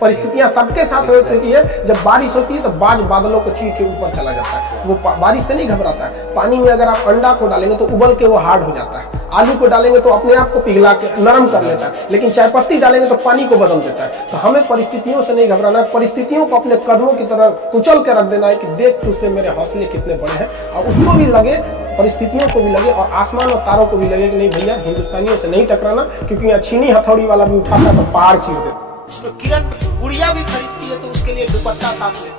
परिस्थितियां सबके साथ होती है। जब बारिश होती है तो बादलों को चीर के ऊपर चला जाता है, वो बारिश से नहीं घबराता है। पानी में अगर आप अंडा को डालेंगे तो उबल के वो हार्ड हो जाता है, आलू को डालेंगे तो अपने आप को पिघला के नरम कर लेता है, लेकिन चाय पत्ती डालेंगे तो पानी को बदल देता है। तो हमें परिस्थितियों से नहीं घबराना है, परिस्थितियों को अपने कदमों की तरह कुचल के रख देना है कि देख तुझसे मेरे हौसले कितने बड़े हैं, और उसको भी लगे, परिस्थितियों को भी लगे और आसमान और तारों को भी लगे कि नहीं भैया हिंदुस्तानियों से नहीं टकराना, क्योंकि यहाँ छीनी हथौड़ी वाला भी उठाता है तो पहाड़ चीर देता। तो किरण गुड़िया भी खरीदती है तो उसके लिए दुपट्टा साथ ले।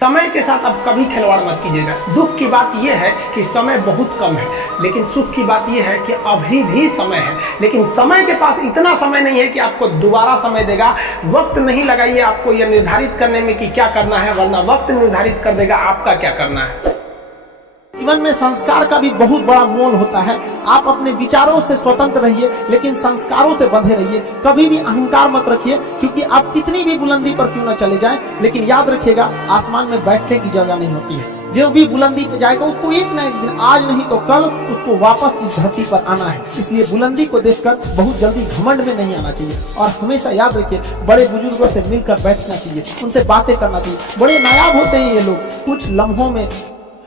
समय के साथ आप कभी खिलवाड़ मत कीजिएगा। दुख की बात यह है कि समय बहुत कम है, लेकिन सुख की बात यह है कि अभी भी समय है, लेकिन समय के पास इतना समय नहीं है कि आपको दोबारा समय देगा। वक्त नहीं लगाइए आपको यह निर्धारित करने में कि क्या करना है, वरना वक्त निर्धारित कर देगा आपका क्या करना है। जीवन में संस्कार का भी बहुत बड़ा मोल होता है। आप अपने विचारों से स्वतंत्र रहिए, लेकिन संस्कारों से बंधे रहिए। कभी भी अहंकार मत रखिए, क्योंकि आप कितनी भी बुलंदी पर क्यों न चले जाएं, लेकिन याद रखिएगा आसमान में बैठने की जगह नहीं होती है। जो भी बुलंदी पे जाएगा उसको एक न एक दिन, आज नहीं तो कल, उसको वापस इस धरती पर आना है। इसलिए बुलंदी को देखकर बहुत जल्दी घमंड में नहीं आना चाहिए, और हमेशा याद रखिए बड़े बुजुर्गों से मिलकर बैठना चाहिए, उनसे बातें करना चाहिए। बड़े नायाब होते हैं ये लोग कुछ लम्हों में।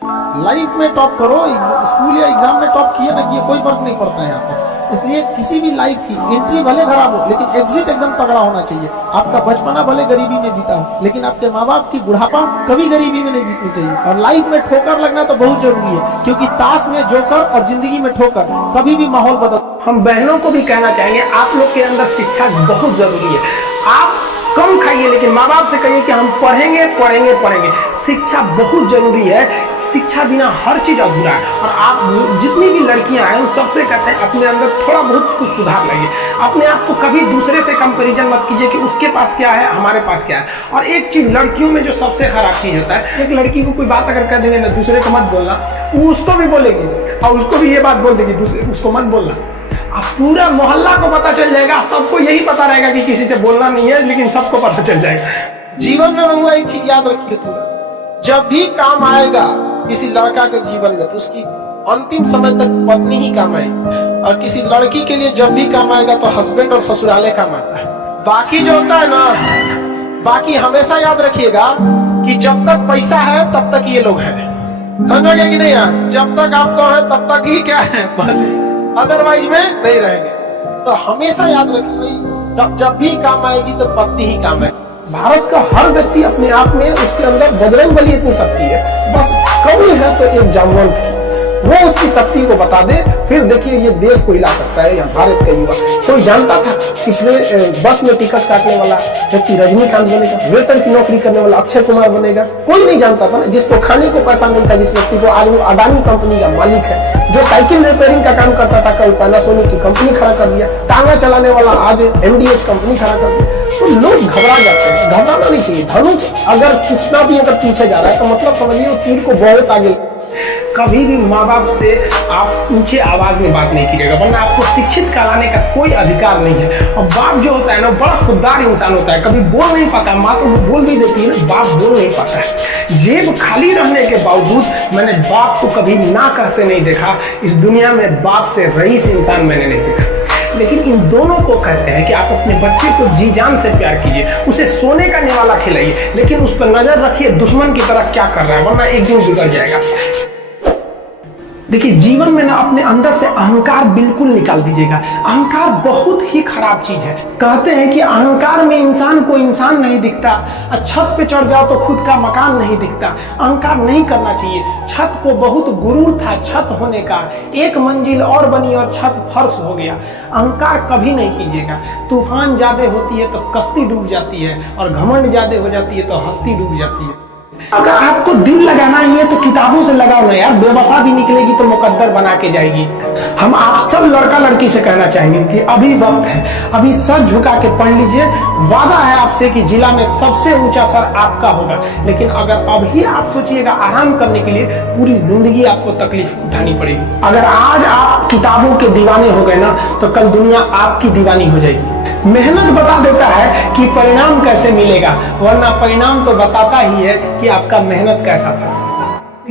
लाइफ में टॉप करो, स्कूल या एग्जाम में टॉप किए ना किए कोई फर्क नहीं पड़ता है यहाँ पर। इसलिए किसी भी लाइफ की एंट्री भले खराब हो, लेकिन एग्जिट एकदम तगड़ा होना चाहिए। आपका बचपना भले गरीबी में बीता हो, लेकिन आपके माँ बाप की बुढ़ापा कभी गरीबी में नहीं बीतनी चाहिए। और लाइफ में ठोकर लगना तो बहुत जरूरी है, क्योंकि ताश में जोकर और जिंदगी में ठोकर कभी भी माहौल बदल। हम बहनों को भी कहना चाहेंगे, आप लोग के अंदर शिक्षा बहुत जरूरी है। आप कम खाइए, लेकिन माँ बाप से कहिए कि हम पढ़ेंगे पढ़ेंगे पढ़ेंगे। शिक्षा बहुत जरूरी है, शिक्षा बिना हर चीज अधूरा है। और आप जितनी भी लड़कियां हैं उन सबसे कहते हैं अपने अंदर थोड़ा बहुत कुछ सुधार लाइए। अपने आप को कभी दूसरे से कंपैरिजन मत कीजिए कि उसके पास क्या है हमारे पास क्या है। और एक चीज लड़कियों में जो सबसे खराब चीज होता है, एक लड़की को कोई बात अगर कह देंगे ना दूसरे को मत बोलना, वो उसको भी बोलेगी और उसको भी ये बात बोल देगी दूसरे उसको मत बोलना। अब पूरा मोहल्ला को पता चल जाएगा, सबको यही पता रहेगा कि किसी से बोलना नहीं है, लेकिन सबको पता चल जाएगा। जीवन में रहुआ एक चीज याद रखिए, जब भी काम आएगा किसी लड़का के जीवन में तो उसकी अंतिम समय तक पत्नी ही काम आएगी, और किसी लड़की के लिए जब भी काम आएगा तो हस्बैंड और ससुराले काम आता है। बाकी जो होता है ना, बाकी हमेशा याद रखिएगा कि जब तक पैसा है तब तक ये लोग हैं, समझोगे कि नहीं यार? जब तक आपको है तब तक ही क्या है, अदरवाइज में नहीं रहेंगे। तो हमेशा याद रखिए जब भी काम आएगी तो पत्नी ही काम है। भारत का हर व्यक्ति अपने आप में उसके अंदर बजरंगबली इतनी शक्ति है, बस कमी है तो एक जामवंत की, वो उसकी शक्ति को बता दे, फिर देखिए ये देश को हिला सकता है। भारत का युवा कोई जानता था पिछले बस में टिकट काटने वाला व्यक्ति रजनीकांत बनेगा, वेटर की नौकरी करने वाला अक्षय कुमार बनेगा? कोई नहीं जानता था। जिसको खाने को पैसा नहीं था, जिस व्यक्ति को आज वो अडानी कंपनी का मालिक है, जो साइकिल रिपेयरिंग का काम करता था कल पैनासोनिक की कंपनी खड़ा कर दिया, टांगा चलाने वाला आज MDH कंपनी खड़ा कर दिया। तो लोग घबरा जाते हैं, घबराना नहीं चाहिए। धनुष अगर कितना भी अगर पीछे जा रहा है तो मतलब समझिए तीर को बहुत आगे। कभी भी माँ बाप से आप ऊंचे आवाज में बात नहीं कीजिएगा, वरना आपको शिक्षित कराने का कोई अधिकार नहीं है। और बाप जो होता है ना, बड़ा खुददार इंसान होता है, कभी बोल नहीं पाता। माँ तो बोल भी देती है ना, बाप बोल नहीं पाता है। जेब खाली रहने के बावजूद मैंने बाप को कभी ना कहते नहीं देखा। इस दुनिया में बाप से रईस इंसान मैंने नहीं देखा। लेकिन इन दोनों को कहते हैं कि आप अपने बच्चे को जी जान से प्यार कीजिए, उसे सोने का निवाला खिलाइए, लेकिन उस पर नजर रखिए दुश्मन की तरह क्या कर रहा है, वरना एक दिन बिगड़ जाएगा। देखिए जीवन में ना अपने अंदर से अहंकार बिल्कुल निकाल दीजिएगा। अहंकार बहुत ही खराब चीज है। कहते हैं कि अहंकार में इंसान को इंसान नहीं दिखता, छत पे चढ़ जाओ तो खुद का मकान नहीं दिखता। अहंकार नहीं करना चाहिए। छत को बहुत गुरूर था छत होने का, एक मंजिल और बनी और छत फर्श हो गया। अहंकार कभी नहीं कीजिएगा। तूफान ज्यादा होती है तो कश्ती डूब जाती है, और घमंड ज्यादा हो जाती है तो हस्ती डूब जाती है। अगर आपको दिल लगाना ही है तो किताबों से लगाओ ना यार, बेवफा भी निकलेगी तो मुकद्दर बना के जाएगी। हम आप सब लड़का लड़की से कहना चाहेंगे कि अभी वक्त है, अभी सर झुका के पढ़ लीजिए। वादा है आपसे कि जिला में सबसे ऊंचा सर आपका होगा। लेकिन अगर अभी आप सोचिएगा आराम करने के लिए, पूरी जिंदगी आपको तकलीफ उठानी पड़ेगी। अगर आज आप किताबों के दीवाने हो गए ना, तो कल दुनिया आपकी दीवानी हो जाएगी। मेहनत बता देता है कि परिणाम कैसे मिलेगा, वरना परिणाम तो बताता ही है कि आपका मेहनत कैसा था।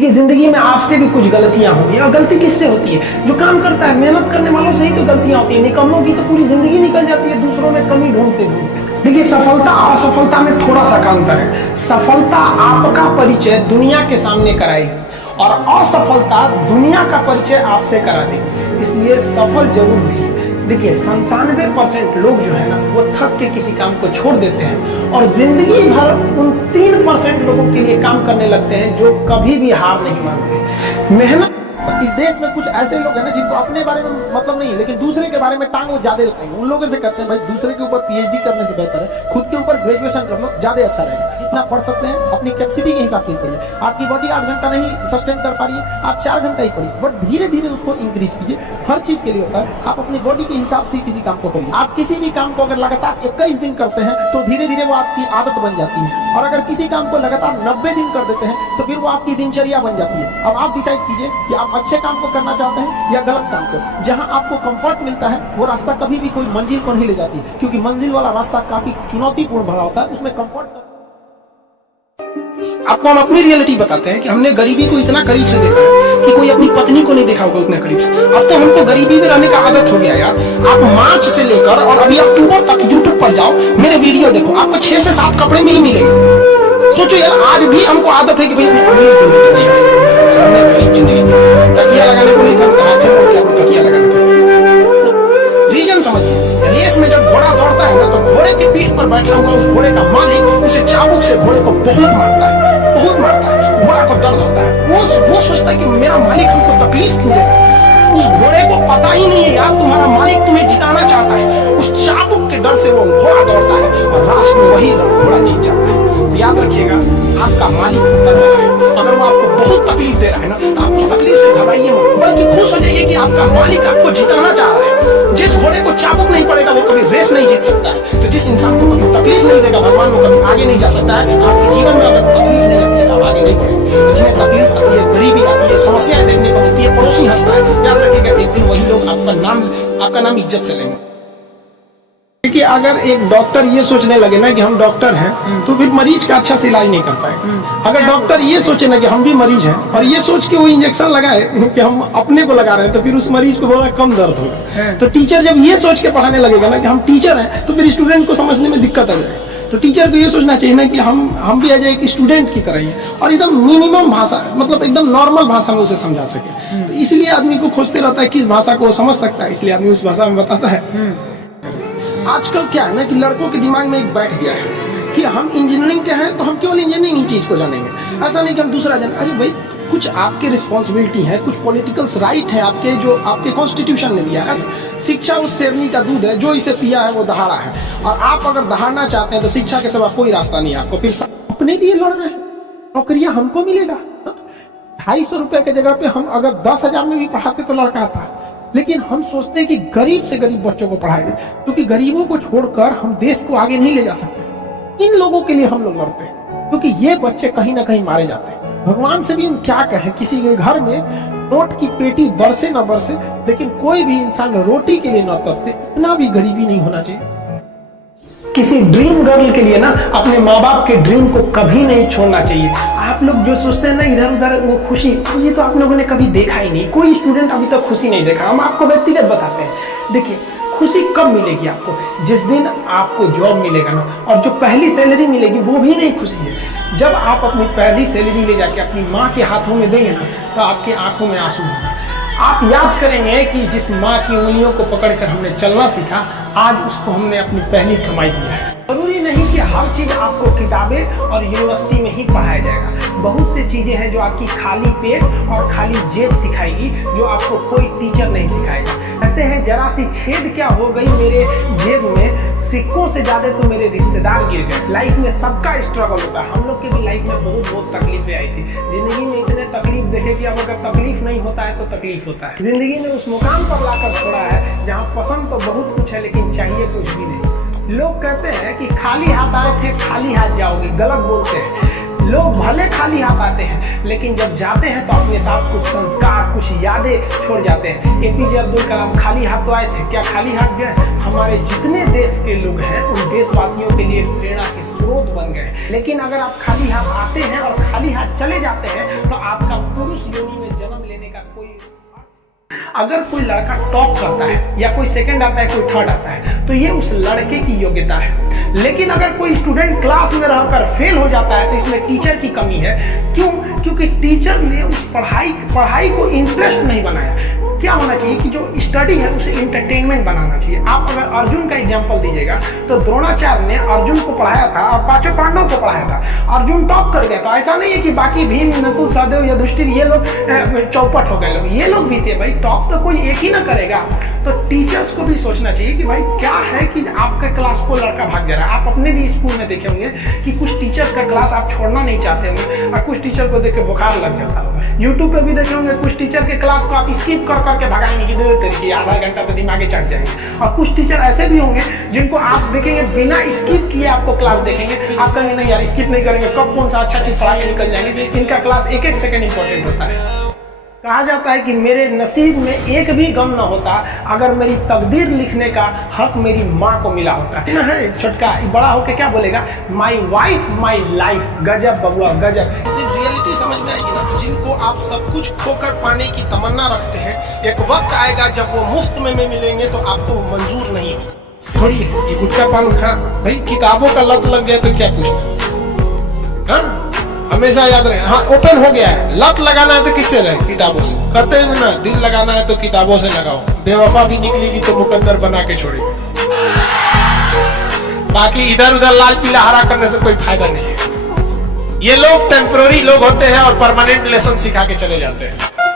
कि जिंदगी में आपसे भी कुछ गलतियां होंगी। और गलती किससे होती है? जो काम करता है, मेहनत करने वालों से ही तो गलतियां होती है। निकम्मों की तो पूरी जिंदगी निकल जाती है दूसरों में कमी ढूंढते ढूंढते। देखिए, सफलता असफलता में थोड़ा सा का अंतर है। सफलता आपका परिचय दुनिया के सामने कराएगी और असफलता दुनिया का परिचय आपसे करा देगी। इसलिए सफल जरूर हुई। देखिए, 97% लोग जो है ना, वो थक के किसी काम को छोड़ देते हैं और जिंदगी भर उन 3% लोगों के लिए काम करने लगते हैं जो कभी भी हार नहीं मानते। मेहनत। इस देश में कुछ ऐसे लोग हैं ना जिनको अपने बारे में मतलब नहीं, लेकिन दूसरे के बारे में टांग वो ज्यादा लगाएंगे। उन लोगों से कहते हैं भाई दूसरे के ऊपर पीएचडी करने से बेहतर है खुद के ऊपर ग्रेजुएशन कर लो, ज्यादा अच्छा रहेगा। जितना पढ़ सकते हैं अपनी कैपेसिटी के हिसाब से पढ़िए। आपकी बॉडी 8 घंटा नहीं सस्टेन कर पा रही है, आप 4 घंटा ही पढ़िए, बट धीरे धीरे उसको इंक्रीज कीजिए। हर चीज के लिए होता है, आप अपनी बॉडी के हिसाब से किसी काम को करिए। आप किसी भी काम को अगर लगातार 21 दिन करते हैं तो धीरे धीरे वो आपकी आदत बन जाती है, और अगर किसी काम को लगातार 90 दिन कर देते हैं तो फिर वो आपकी दिनचर्या बन जाती है। अब आप डिसाइड कीजिए कि आप अच्छे काम को करना चाहते हैं या गलत काम को। जहां आपको कंफर्ट मिलता है वो रास्ता कभी भी कोई मंजिल को नहीं ले जाती, क्योंकि मंजिल वाला रास्ता काफी चुनौतीपूर्ण भरा होता है, उसमें कंफर्ट। आपको हम अपनी रियलिटी बताते हैं कि हमने गरीबी को इतना करीब से देखा है कि कोई अपनी पत्नी को नहीं देखा होगा उतना करीब से। अब तो हमको गरीबी में रहने का आदत हो गया यार। आप मार्च से लेकर और अभी अक्टूबर तक यूट्यूब पर जाओ, मेरे वीडियो देखो, आपको 6 से 7 कपड़े में ही मिलेंगे। सोचो यार, आज भी हमको आदत है कि भाई अमीर जिंदगी जी है, हमने गरीब जिंदगी जी। तकिया लगाने को नहीं था तो हाथ में क्या तकिया लगाना था। रीजन समझिए, रेस में जब घोड़ा दौड़ता है ना, तो घोड़े की पीठ पर बैठा हुआ उस घोड़े का मालिक उसे चाबुक से घोड़े को बहुत मारता है, बहुत मारता है। घोड़ा को दर्द होता है, वो सोचता है कि मेरा मालिक हमको तकलीफ क्यों दे रहा है। उस घोड़े को पता ही नहीं है यार तुम्हारा मालिक तुम्हें जिताना चाहता है। उस चाबुक के डर से वो घोड़ा दौड़ता है और लास्ट में वही घोड़ा जीत जाता है। तो याद रखिएगा, आपका मालिक ऊपर वाला है। अगर वो आपको बहुत तकलीफ दे रहा है ना, तो आप उस तकलीफ से घबराइए मत, बल्कि खुश हो जाइए कि आपका मालिक आपको जिताना चाह रहा है। जिस घोड़े को चाबुक नहीं पड़ेगा वो कभी रेस नहीं जीत सकता है। तो जिस इंसान को कभी तकलीफ नहीं देगा भगवान, वो कभी आगे नहीं जा सकता है। आपके जीवन में अगर तकलीफ नहीं आती है तो आप आगे नहीं बढ़ेंगे। जिन्हें तकलीफ आती है, गरीबी आती है, समस्याएं देखने को मिलती है, पड़ोसी हंसता है, याद रखिएगा एक दिन वही लोग आपका नाम इज्जत से लेंगे। देखिए, अगर एक डॉक्टर ये सोचने लगे ना कि हम डॉक्टर हैं, तो फिर मरीज का अच्छा से इलाज नहीं कर पाए। अगर डॉक्टर ये सोचे ना कि हम भी मरीज हैं और ये सोच के वो इंजेक्शन लगाए कि हम अपने को लगा रहे हैं, तो फिर उस मरीज को थोड़ा कम दर्द होगा। तो टीचर जब ये सोच के पढ़ाने लगेगा ना कि हम टीचर हैं, तो फिर स्टूडेंट को समझने में दिक्कत आ जाएगी। तो टीचर को ये सोचना चाहिए ना कि हम भी आ जाए कि स्टूडेंट की तरह ही, और एकदम मिनिमम भाषा, मतलब एकदम नॉर्मल भाषा में उसे समझा सके। तो इसलिए आदमी को खोजते रहता है किस भाषा को वो समझ सकता है, इसलिए आदमी उस भाषा में बताता है। आजकल क्या है ना कि लड़कों के दिमाग में एक बैठ गया है कि हम इंजीनियरिंग के हैं तो हम केवल इंजीनियरिंग ही चीज को जानेंगे। ऐसा नहीं कि हम दूसरा जाने। अरे भाई, कुछ आपके रिस्पॉन्सिबिलिटी है, कुछ पॉलिटिकल राइट है आपके, जो आपके कॉन्स्टिट्यूशन ने दिया है। शिक्षा उस शेरनी का दूध है, जो इसे पिया है वो दहाड़ा है, और आप अगर दहाड़ना चाहते हैं तो शिक्षा के सिवा कोई रास्ता नहीं है आपको। फिर अपने लिए लड़ रहे हैं, नौकरियां हमको मिलेगा। 250 रुपए की जगह पे हम अगर 10,000 में भी पढ़ाते तो लड़का आता है। लेकिन हम सोचते हैं कि गरीब से गरीब बच्चों को पढ़ाएंगे, क्योंकि गरीबों को छोड़कर हम देश को आगे नहीं ले जा सकते। इन लोगों के लिए हम लोग लड़ते हैं, क्योंकि ये बच्चे कहीं ना कहीं मारे जाते हैं। भगवान से भी हम क्या कहें, किसी के घर में नोट की पेटी बरसे न बरसे, लेकिन कोई भी इंसान रोटी के लिए न तरसे, इतना भी गरीबी नहीं होना चाहिए। किसी ड्रीम गर्ल के लिए ना अपने माँ बाप के ड्रीम को कभी नहीं छोड़ना चाहिए। आप लोग जो सोचते हैं ना इधर उधर, वो खुशी तो आप लोगों ने कभी देखा ही नहीं। कोई स्टूडेंट अभी तक खुशी नहीं देखा। हम आपको व्यक्तिगत बताते हैं। देखिए, खुशी कब मिलेगी आपको? जिस दिन आपको जॉब मिलेगा ना, और जो पहली सैलरी मिलेगी वो भी नहीं खुशी है। जब आप अपनी पहली सैलरी ले जाके अपनी माँ के हाथों में देंगे ना, तो आपकी आंखों में आंसू होंगे। आप याद करेंगे कि जिस माँ की उंगलियों को पकड़कर हमने चलना सीखा, आज उसको हमने अपनी पहली कमाई दिया है। जरूरी नहीं कि हर चीज आपको किताबें और यूनिवर्सिटी में ही पढ़ाया जाएगा। बहुत सी चीजें हैं जो आपकी खाली पेट और खाली जेब सिखाएगी, जो आपको कोई टीचर नहीं सिखाएगा। कहते हैं जरा सी छेद क्या हो गई मेरे जेब में, सिक्कों से ज्यादा तो मेरे रिश्तेदार गिर गए। लाइफ में सबका स्ट्रगल होता है। हम लोग के भी लाइफ में बहुत तकलीफें आई थी। जिंदगी में इतने तकलीफ देखे कि अब अगर तकलीफ नहीं होता है तो तकलीफ होता है। जिंदगी ने उस मुकाम पर लाकर छोड़ा है जहाँ पसंद तो बहुत कुछ है, लेकिन चाहिए कुछ भी नहीं। लोग कहते हैं कि खाली हाथ आए थे खाली हाथ जाओगे, गलत बोलते हैं। लोग भले खाली हाथ आते हैं, लेकिन जब जाते हैं तो अपने साथ कुछ संस्कार, कुछ यादें छोड़ जाते हैं। एपीजे अब्दुल कलाम खाली हाथ तो आए थे, क्या खाली हाथ गए? हमारे जितने देश के लोग हैं उन देशवासियों के लिए प्रेरणा के स्रोत बन गए। लेकिन अगर आप खाली हाथ आते हैं और खाली हाथ चले जाते हैं तो आपका पुरुष योनि में जन्म लेने का कोई। अगर कोई लड़का टॉप करता है या कोई सेकंड आता है, कोई थर्ड आता है, तो ये उस लड़के की योग्यता है। लेकिन अगर कोई स्टूडेंट क्लास में रहकर फेल हो जाता है तो इसमें टीचर की कमी है। क्यों? क्योंकि टीचर ने उस पढ़ाई को इंटरेस्ट नहीं बनाया। क्या होना चाहिए कि जो स्टडी है उसे एंटरटेनमेंट बनाना चाहिए। आप अगर अर्जुन का एग्जांपल दीजिएगा तो द्रोणाचार्य ने अर्जुन को पढ़ाया था और पांचों पांडवों को पढ़ाया था। अर्जुन टॉप कर गया। तो ऐसा नहीं है कि बाकी भीम, नकुल, सहदेव, युधिष्ठिर ये लोग चौपट हो गए लोग, ये लोग भी थे भाई। टॉप तो कोई एक ही ना करेगा। तो टीचर्स को भी सोचना चाहिए कि भाई क्या है कि आपके क्लास को लड़का भाग जा रहा है। आप अपने भी स्कूल में देखे होंगे कि कुछ टीचर्स का क्लास आप छोड़ना नहीं चाहते होंगे और कुछ टीचर को देख के बुखार लग जाता होगा। यूट्यूब पे भी देखे होंगे कुछ टीचर के क्लास को आप स्किप कर करके भगाएंगे कि दो तरीके आधा घंटा तो दिमागे चढ़ जाएंगे। और कुछ टीचर ऐसे भी होंगे जिनको आप देखेंगे बिना स्किप किए आपको क्लास देखेंगे। आप कहेंगे नहीं यार स्किप नहीं करेंगे, कब कौन सा अच्छा चीज पढ़ा के निकल जाएंगे। इनका क्लास एक एक सेकंड इंपॉर्टेंट होता है। कहा जाता है कि मेरे नसीब में एक भी गम न होता अगर मेरी तकदीर लिखने का हक मेरी माँ को मिला होता है। छोटका बड़ा होके क्या बोलेगा, माई वाइफ माई लाइफ। गजब बबुआ गजब। रियलिटी समझ में आएगी ना। जिनको आप सब कुछ खोकर पाने की तमन्ना रखते हैं, एक वक्त आएगा जब वो मुफ्त में मिलेंगे तो आपको मंजूर नहीं हो। थोड़ी ये गुटखा पान खा भाई, किताबों का लत लग जाए तो क्या कुछ। हाँ हमेशा याद रहे। हाँ ओपन हो गया है। लत लगाना है तो किससे रहे? किताबों से। कहते हैं ना दिल लगाना है तो किताबों से लगाओ। बेवफा भी निकलेगी तो मुकद्दर बना के छोड़ेगी। बाकी इधर उधर लाल पीला हरा करने से कोई फायदा नहीं है। ये लोग टेम्पररी लोग होते हैं और परमानेंट लेसन सिखा के चले जाते हैं।